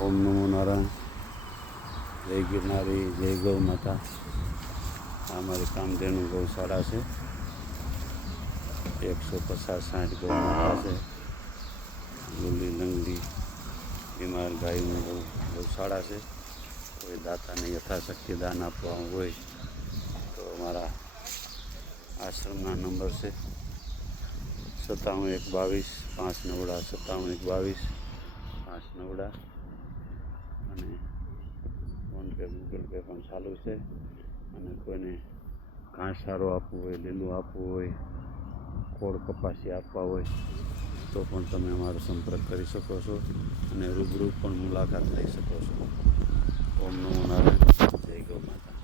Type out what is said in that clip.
ઓમ નમો નારાયણ. જય ગિરનારી, જય ગૌ માતા. આ અમારી કામધેનુ ગૌશાળા છે. 150-60 ગૌ માતા છે. લીલી લંગડી બીમાર ગાયનું ગૌશાળા છે. કોઈ દાતાને યથાશક્તિ દાન આપવાનું હોય તો અમારા આશ્રમના નંબર છે 57 122 5 9 57 122 5 9. અને ફોનપે ગૂગલ પે પણ ચાલુ છે. અને કોઈને ઘાસચારો આપવું હોય, લીલું આપવું હોય, ખોળ કપાસી આપવા હોય તો પણ તમે અમારો સંપર્ક કરી શકો છો અને રૂબરૂ પણ મુલાકાત લઈ શકો છો. ઓમ નમો નારાયણ. જય ગૌ માતા.